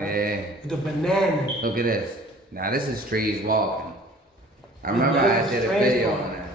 Yeah. The banana. Look at this. Now this is trees walking. I remember I did a video on that.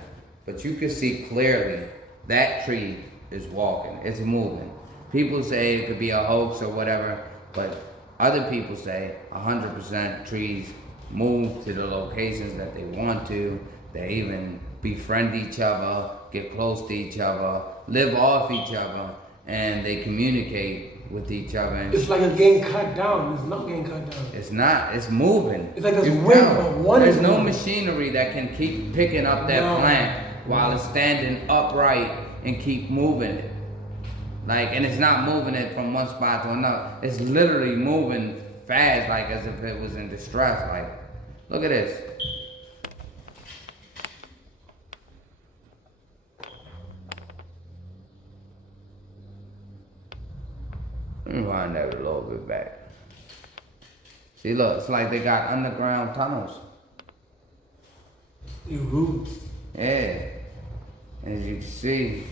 But you can see clearly that tree is walking. It's moving. People say it could be a hoax or whatever, but other people say 100% trees move to the locations that they want to. They even befriend each other, get close to each other, live off each other, and they communicate with each other. And it's like it's getting cut down. It's not getting cut down. It's not. It's moving. It's like there's wind, but one There's is no moving. machinery that can keep picking up that plant while it's standing upright and keep moving it. Like, and it's not moving it from one spot to another. It's literally moving fast, like as if it was in distress. Like, look at this. Let me wind that a little bit back. See, look, it's like they got underground tunnels. Your roots. Yeah. And as you can see,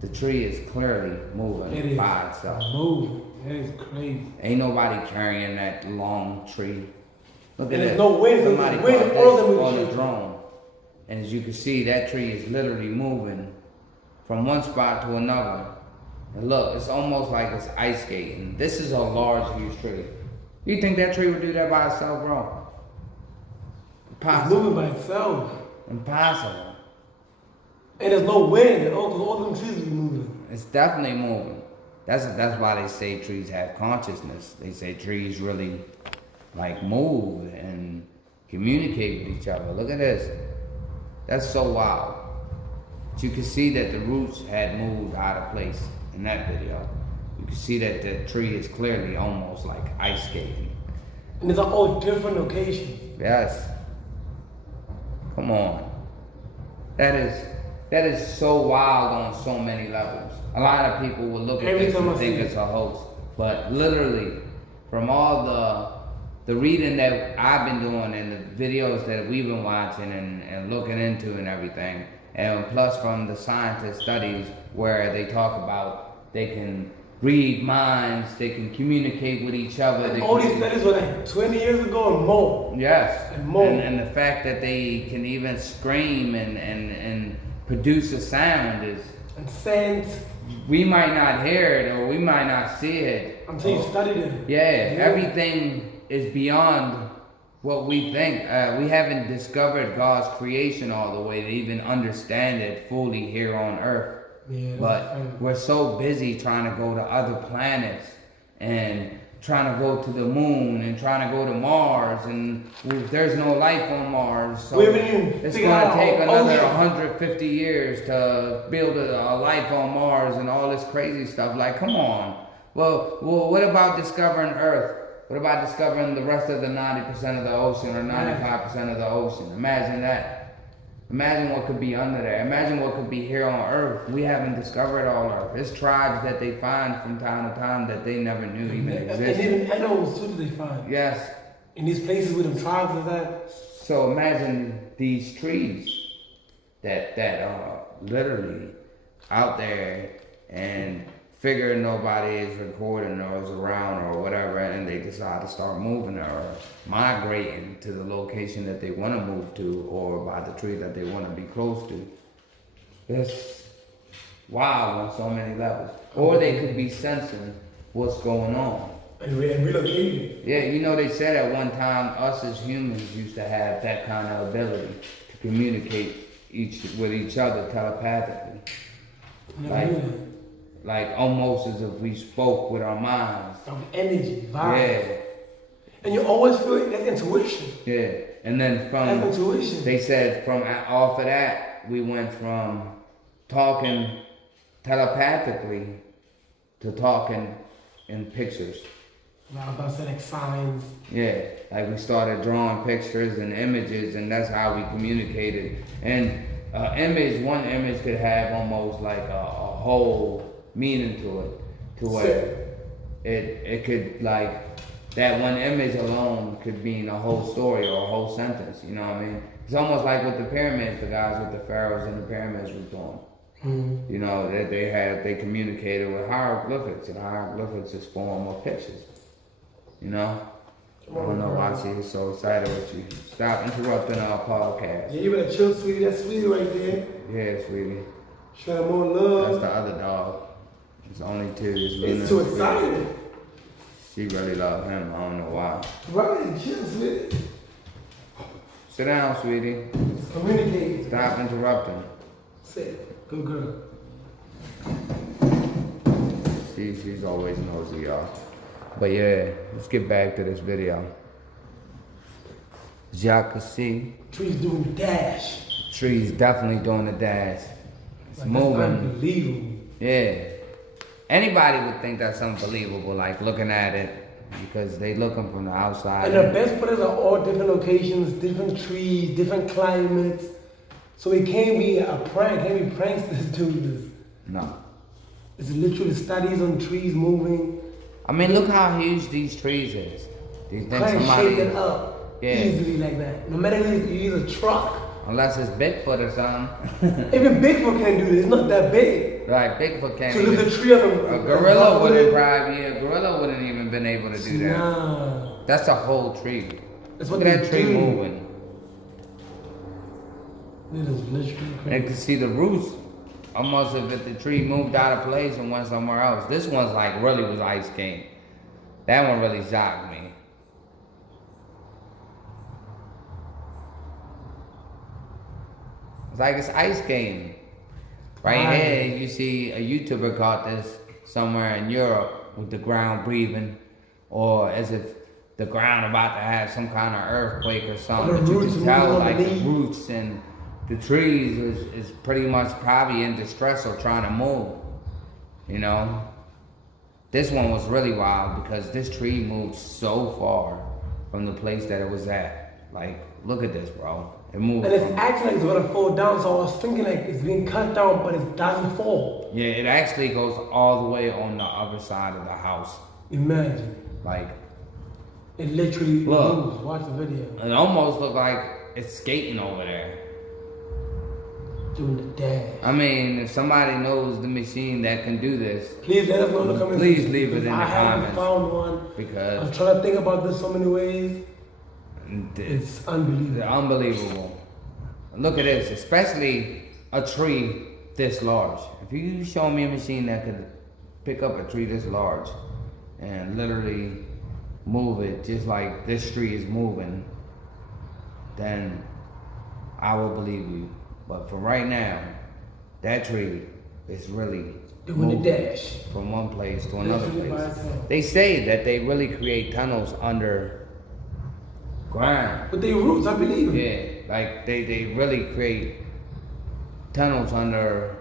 the tree is clearly moving by itself. Moving. That is crazy. Ain't nobody carrying that long tree. Look at There's this. no wind. Somebody Wind caught all this them on with a drone. And as you can see, that tree is literally moving from one spot to another. And look, it's almost like it's ice skating. This is a large, huge tree. You think that tree would do that by itself, bro? Impossible. It's moving by itself. Impossible. And there's no wind. And all them trees be moving. It's definitely moving. That's why they say trees have consciousness. They say trees really like move and communicate with each other. Look at this. That's so wild. But you can see that the roots had moved out of place in that video. You can see that the tree is clearly almost like ice skating. And it's all different locations. Yes. Come on. That is so wild on so many levels. A lot of people will look at this and think it's a hoax. But literally, from all the reading that I've been doing and the videos that we've been watching and looking into and everything, and plus from the scientist studies where they talk about they can read minds, they can communicate with each other. And all these studies were like 20 years ago and more. Yes. And more. And the fact that they can even scream and produce a sound is... And sense. We might not hear it or we might not see it. Until you studied it. Yeah, everything is beyond what we think. We haven't discovered God's creation all the way to even understand it fully here on Earth. Yeah, but we're so busy trying to go to other planets and trying to go to the moon and trying to go to Mars, and there's no life on Mars, so it's going to take another 150 years to build a life on Mars and all this crazy stuff. Like, come on. Well, what about discovering Earth? What about discovering the rest of the 90% of the ocean or 95% of the ocean? Imagine that. Imagine what could be under there. Imagine what could be here on Earth. We haven't discovered all Earth. There's tribes that they find from time to time that they never knew even existed. And even animals too that they find. Yes. In these places with them tribes and that. So imagine these trees that are literally out there and figure nobody is recording or is around or whatever, and they decide to start moving or migrating to the location that they want to move to or by the tree that they want to be close to. It's wild on so many levels. Or they could be sensing what's going on. And relocating. Yeah, you know, they said at one time us as humans used to have that kind of ability to communicate with each other telepathically. Like almost as if we spoke with our minds. Some energy, vibe. Yeah. And you always feel it, that's intuition. Yeah. And then from that's intuition. They said from off of that we went from talking telepathically to talking in pictures. I was about to say like signs. Yeah. Like we started drawing pictures and images, and that's how we communicated. And one image could have almost like a whole meaning to it, to where it could, like, that one image alone could mean a whole story or a whole sentence, you know what I mean? It's almost like with the pyramids, the guys with the pharaohs and the pyramids were doing. Mm-hmm. You know, that they communicated with hieroglyphics, and hieroglyphics is form of pictures. You know? I don't know why she's so excited with you. Stop interrupting our podcast. Yeah, you better chill, sweetie. That's sweetie right there. Yeah, sweetie. Show her more love. That's the other dog. It's only two. It's too excited. She really loves him. I don't know why. Right, chill, sweetie. Sit down, sweetie. Communicate. Stop interrupting. Sit. Good girl. She's always nosy, y'all. But yeah, let's get back to this video. As y'all can see, trees doing the dash. Trees definitely doing the dash. It's like, moving. That's unbelievable. Yeah. Anybody would think that's unbelievable, like looking at it, because they looking from the outside. And the best part is are all different locations, different trees, different climates. So it can't be a prank. It can't be pranksters doing this. No. It's literally studies on trees moving. I mean, look how huge these trees is. Do you think can't somebody shake it up easily like that? No matter if you use a truck. Unless it's Bigfoot or something. Even Bigfoot can't do this. It's not that big. Right, Bigfoot can't. So there's a tree of them. A gorilla wouldn't probably. A gorilla wouldn't even been able to do that. Nah. That's a whole tree. That's what look at that tree do. moving. It is literally crazy. And you can see the roots. Almost as if the tree moved out of place and went somewhere else. This one's like really was ice game. That one really shocked me. It's like it's ice game. Right here, you see a YouTuber caught this somewhere in Europe with the ground breathing, or as if the ground about to have some kind of earthquake or something. But you can tell like the roots and the trees is pretty much probably in distress or trying to move. You know? This one was really wild because this tree moved so far from the place that it was at. Like, look at this, bro. It moved. And it's acting like it's gonna fall down, so I was thinking like it's being cut down, but it doesn't fall. Yeah, it actually goes all the way on the other side of the house. Imagine. Like, it literally moves. Watch the video. It almost looked like it's skating over there. Doing the dash. I mean, if somebody knows the machine that can do this, please let us know in the comments. Please leave it in the comments. I haven't found one. Because I'm trying to think about this so many ways. It's unbelievable. Unbelievable. Look at this, especially a tree this large. If you show me a machine that could pick up a tree this large and literally move it just like this tree is moving, then I will believe you. But for right now, that tree is really doing the dash from one place to another place. They say that they really create tunnels under ground. But they roots, I believe. Yeah, like they really create tunnels under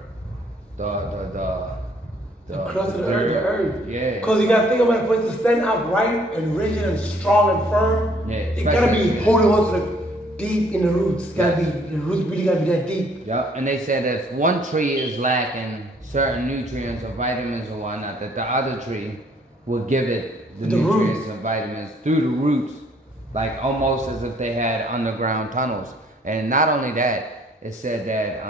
the crust of the earth. Yeah. Because you gotta think about it, for it to stand upright and rigid and strong and firm. Yeah. It gotta be holding on to the deep in the roots. The roots really gotta be that deep. Yep. And they said that if one tree is lacking certain nutrients or vitamins or whatnot, that the other tree will give it the nutrients roots and vitamins through the roots. Like almost as if they had underground tunnels. And not only that, it said that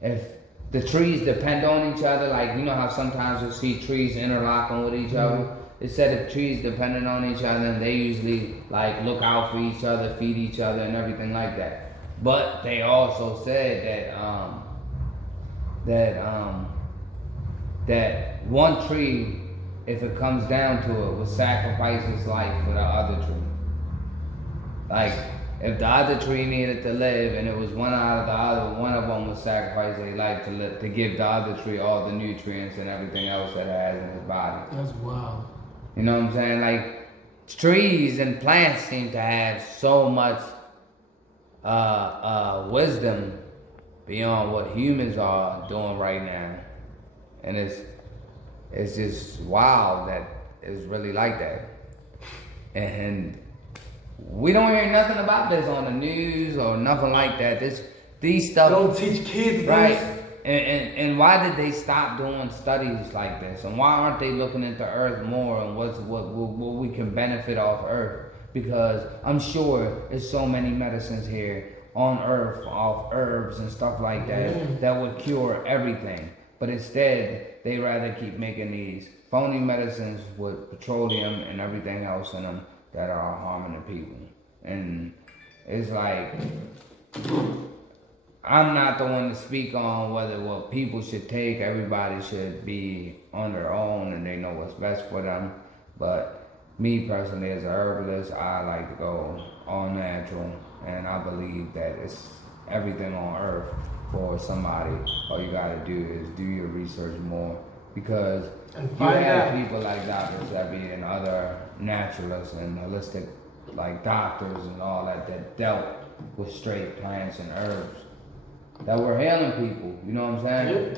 if the trees depend on each other, like you know how sometimes you'll see trees interlocking with each other. It said if trees depended on each other, and they usually like look out for each other, feed each other, and everything like that. But they also said that one tree, if it comes down to it, will sacrifice its life for the other tree. Like, if the other tree needed to live and it was one out of the other, one of them would sacrifice their life to give the other tree all the nutrients and everything else that it has in its body. That's wild. You know what I'm saying? Like, trees and plants seem to have so much wisdom beyond what humans are doing right now. And it's just wild that it's really like that. And we don't hear nothing about this on the news or nothing like that. These stuff don't teach kids, right? And why did they stop doing studies like this? And why aren't they looking into Earth more and what we can benefit off Earth? Because I'm sure there's so many medicines here on Earth, off herbs and stuff like that, that would cure everything. But instead, they rather keep making these phony medicines with petroleum and everything else in them that are harming the people. And it's like, I'm not the one to speak on whether what people should take. Everybody should be on their own and they know what's best for them. But me personally, as a herbalist, I like to go all natural, and I believe that it's everything on earth for somebody. All you gotta do is do your research more, because you have people like doctors that be in other naturalists and holistic like doctors and all that dealt with straight plants and herbs that were healing people, you know what I'm saying?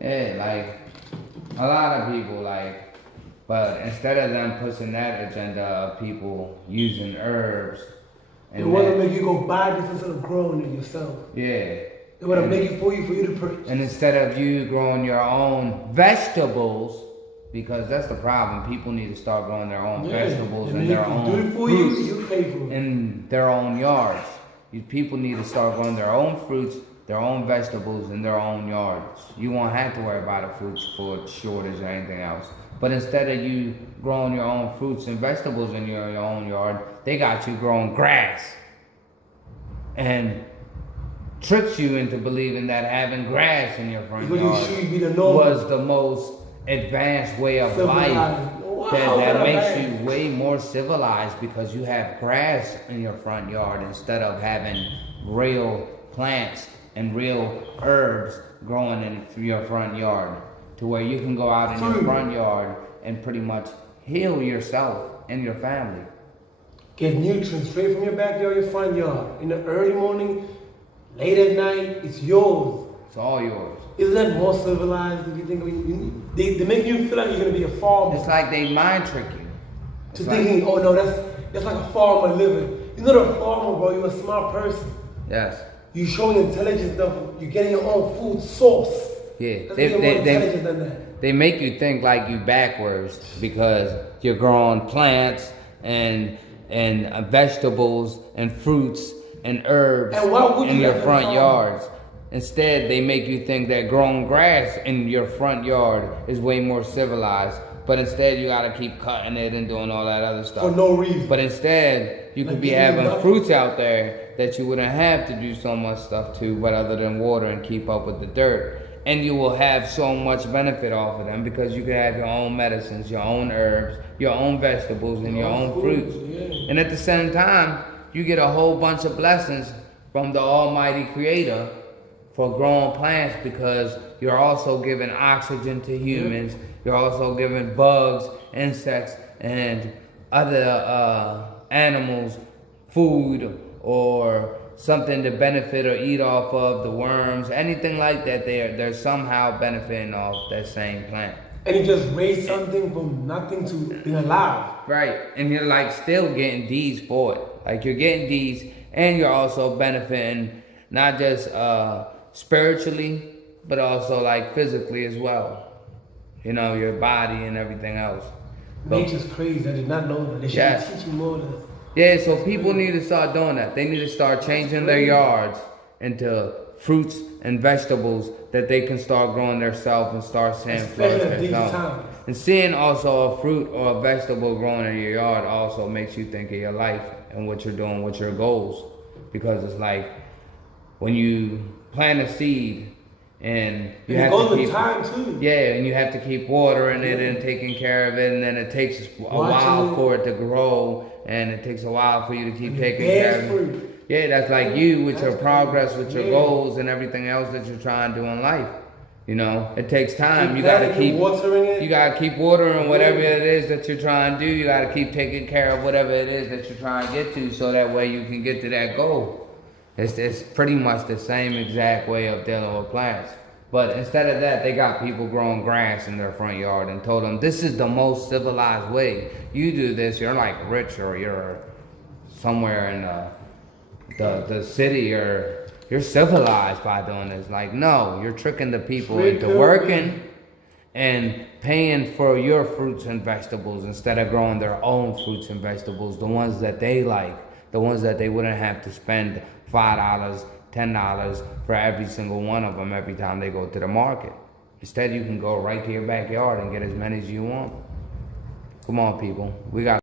Yeah, like a lot of people like, but instead of them pushing that agenda of people using herbs, and it wasn't make you go buy this instead of growing it yourself. Yeah. They want to make it for you to purchase. And instead of you growing your own vegetables, because that's the problem, people need to start growing their own vegetables and their own fruits in their own yards. People need to start growing their own fruits, their own vegetables in their own yards. You won't have to worry about a fruit shortage or anything else. But instead of you growing your own fruits and vegetables in your own yard, they got you growing grass. And tricks you into believing that having grass in your front yard was the most advanced way of life. That makes you way more civilized, because you have grass in your front yard instead of having real plants and real herbs growing in your front yard, to where you can go out in your front yard and pretty much heal yourself and your family. Get nutrients straight from your backyard, your front yard. In the early morning, late at night, it's yours. It's all yours. Isn't that more civilized if you think they make you feel like you're going to be a farmer? It's like they mind trick you. To thinking, oh no, that's like a farmer living. You're not a farmer, bro. You're a smart person. Yes. You're showing intelligence, though. You're getting your own food source. Yeah. They make you think like you backwards, because you're growing plants and vegetables and fruits and herbs in your front yards. Instead, they make you think that growing grass in your front yard is way more civilized. But instead, you gotta keep cutting it and doing all that other stuff. For no reason. But instead, you could be having fruits out there that you wouldn't have to do so much stuff to, but other than water and keep up with the dirt. And you will have so much benefit off of them, because you can have your own medicines, your own herbs, your own vegetables, and your own fruits. Yeah. And at the same time, you get a whole bunch of blessings from the Almighty Creator for growing plants, because you're also giving oxygen to humans. You're also giving bugs, insects, and other animals food or something to benefit or eat off of, the worms, anything like that. They're somehow benefiting off that same plant. And you just raise something from nothing to being alive. Right, and you're like still getting D's for it. Like you're getting D's, and you're also benefiting not just spiritually, but also like physically as well. You know, your body and everything else. Nature's crazy. I did not know that. They should teach you more of this. Yeah, so people need to start doing that. They need to start changing their yards into fruits and vegetables that they can start growing themselves and start seeing flourish themselves. And seeing also a fruit or a vegetable growing in your yard also makes you think of your life and what you're doing with your goals. Because it's like when you plant a seed and you have to keep time too. Yeah, and you have to keep watering it and taking care of it, and then it takes a while for it to grow, and it takes a while for you to keep taking care of it. Yeah, that's like you with your progress, with your goals and everything else that you're trying to do in life. You know, it takes time. You gotta keep watering it. You gotta keep watering whatever it is that you're trying to do. You gotta keep taking care of whatever it is that you're trying to get to, so that way you can get to that goal. It's pretty much the same exact way of dealing with plants. But instead of that, they got people growing grass in their front yard and told them, this is the most civilized way. You do this, you're like rich, or you're somewhere in the city, or you're civilized by doing this. Like, no, you're tricking the people into working and paying for your fruits and vegetables instead of growing their own fruits and vegetables, the ones that they like, the ones that they wouldn't have to spend $5, $10 for every single one of them every time they go to the market. Instead, you can go right to your backyard and get as many as you want. Come on, people. We got